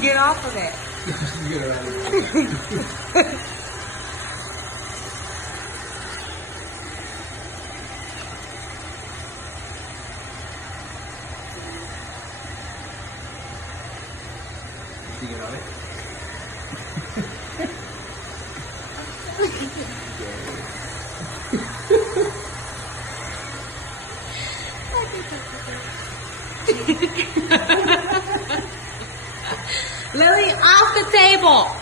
Get off of it. Get it out of here. Did you get on it? Lily, off the table.